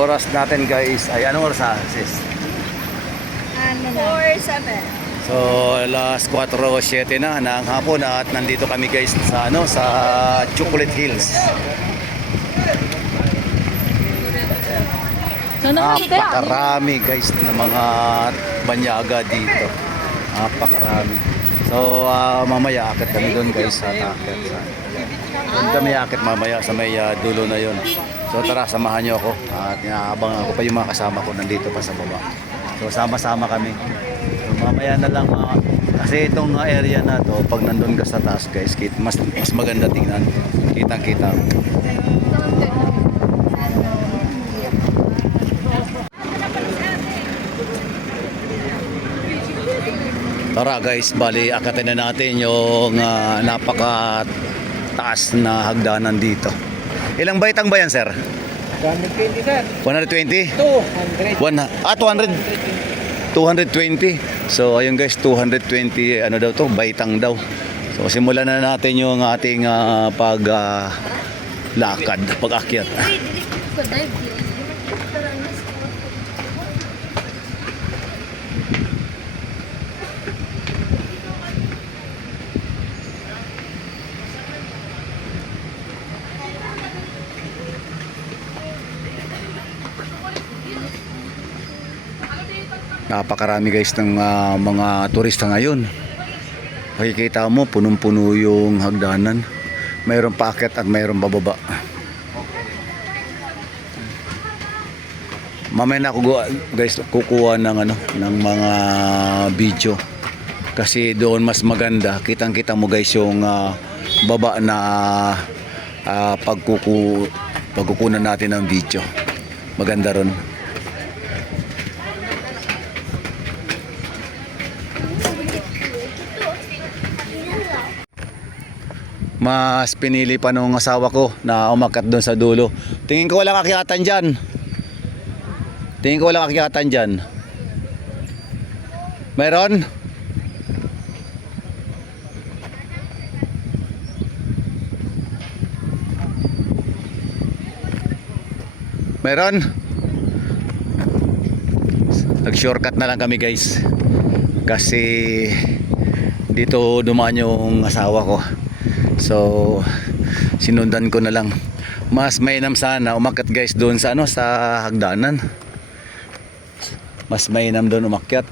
oras natin guys ay anong oras sis? Ano na? 4-7. So alas 4:07 na ng hapon at nandito kami guys sa sa Chocolate Hills. Napakarami guys na mga banyaga dito. Napakarami. So mamaya akit kami doon guys sa akit. Doon kami akit mamaya sa may dulo na yon. So tara, samahan niyo ako at inaabangan ko pa yung mga kasama ko nandito pa sa baba. So sama-sama kami. So mamaya na lang kasi itong area na to pag nandun ka sa taas guys, mas maganda tingnan. Kitang-kita. Tara guys, bali akatin na natin yung napaka taas na hagdanan dito. Ilang baitang ba yan, sir? 120 sir. 120? 200. 220. So ayun guys, 220 ano daw to, baitang daw. So simulan na natin yung ating lakad, pag-akyat. Napakarami guys ng mga turista ngayon. Makikita mo punong-puno yung hagdanan. Mayroong paakyat at mayroong bababa. Mamaya na ako guys kukuha ng ng mga video. Kasi doon mas maganda. Kitang-kita mo guys yung baba na pagkukunan natin ng video. Maganda ron. Mas pinili pa nung asawa ko na umakyat doon sa dulo. Tingin ko walang akyatan dyan. Meron? Meron? Nag-shortcut na lang kami guys. Kasi dito dumaan yung asawa ko. So sinundan ko na lang. Mas mainam sana umakyat guys doon sa sa hagdanan. Mas mainam doon umakyat.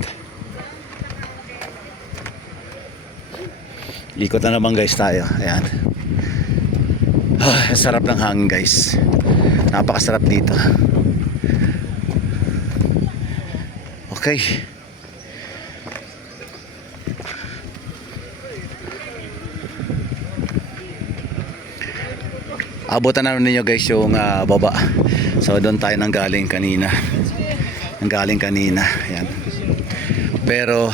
Ikot na naman guys tayo. Ayan. Sarap ng hangin guys. Napakasarap dito. Okay. Abutan na ninyo guys yung baba. So doon tayo nanggaling kanina. Ayan. Pero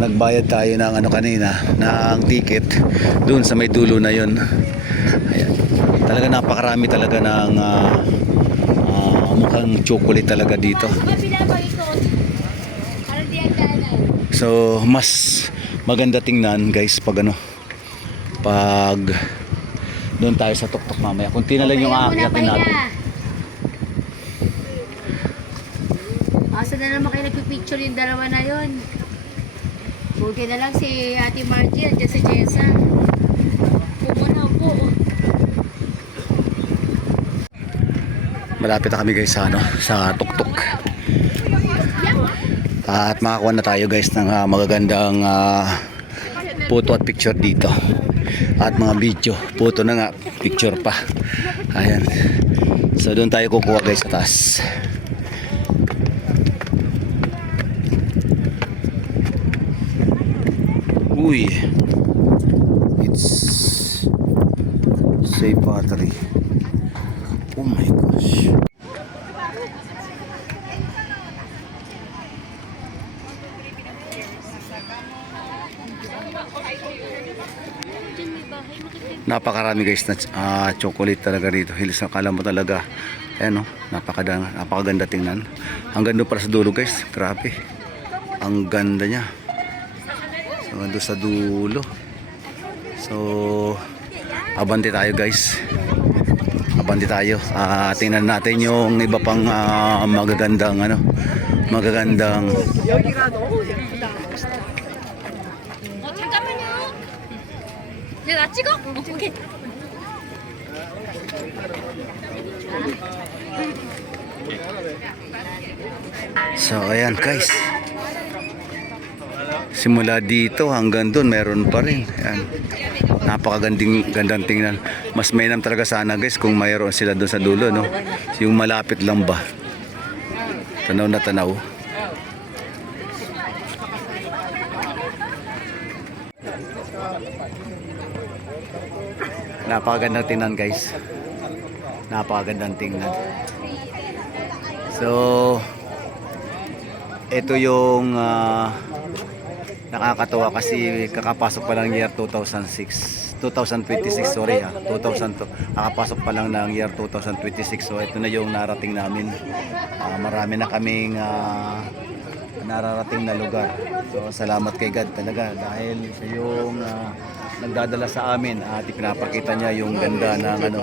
nagbayad tayo ng kanina ng ticket doon sa may dulo na yon. Ayan. Talaga napakarami talaga ng mukhang chocolate talaga dito. So mas maganda tingnan guys pag doon tayo sa tuktok mamaya. Kunti na lang yung aakyatin natin. Asa na naman kayo nagpipicture yung dalawa na yun? Buti na lang si Ate Margie at si Jessa. Pumuna po. Malapit na kami guys sa tuktok. At makakuha na tayo guys ng magagandang photo at picture dito. At mga video, photo na nga, picture pa. Ayan. So doon tayo kukuha guys sa taas. Uy. It's safe battery. Oh my gosh. Napakarami guys na chocolate talaga dito. Hills, akala mo talaga ayan napakaganda tingnan. Hanggang doon para sa dulo guys. Grabe. Ang ganda niya. So hanggang doon sa dulo. So abante tayo guys. Abante tayo. Tingnan natin yung iba pang magagandang magagandang 잠깐만요. 내가 찍어? 오케이. So ayan guys. Simula dito hanggang doon meron pa rin. Ayan. Gandang tingnan. Mas mainam talaga sana guys kung mayroon sila doon sa dulo, no. Yung malapit lang ba. Tanaw na tanaw. Napakagandang tingnan guys. Napakagandang tingnan. So ito yung nakakatawa kasi kakapasok pa lang year 2026 sorry 2000 kakapasok pa lang ng year 2026. So ito na yung narating namin. Marami na kaming nararating na lugar. So salamat kay God talaga dahil siya yung nagdadala sa amin at ipinapakita niya yung ganda ng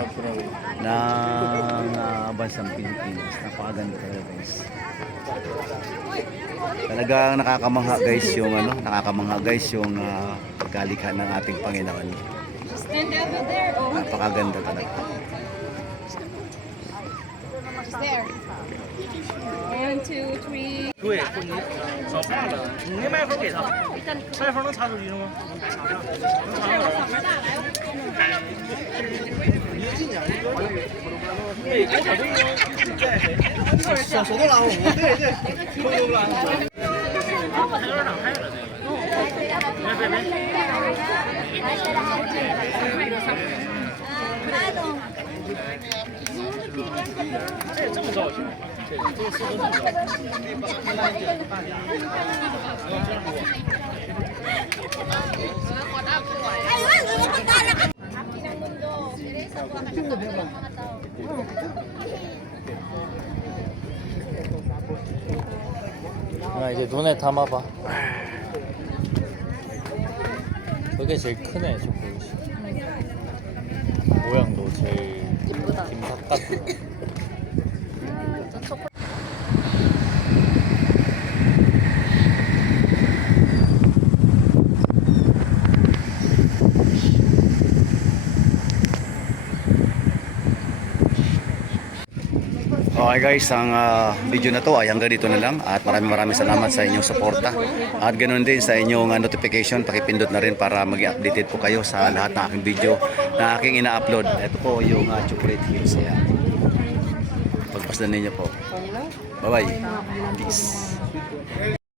bansang Pilipinas. Napakaganda talaga guys. Talagang nakakamangha guys yung kalikhan ng ating Panginoon. Stand over there. Oh, Napakaganda talaga. there. 1, 2, 3.对，少放了，你那麦克风给他，麦克风能插手机了吗？手动拉红，对对，手动拉红。台院长开了这个，这这么造型，这个适合这么造型。나 이제 눈에 담아봐. 그게 제일 크네, 저 보이시. 모양도 제일 김밥 같아. Okay guys, ang video na to ay hanggang dito na lang at maraming salamat sa inyong suporta at ganoon din sa inyong notification, pakipindot na rin para maging updated po kayo sa lahat ng aking video na aking ina-upload. Ito po yung chocolate hills. Ayan. Pagpasdan ninyo po. Bye bye. Peace.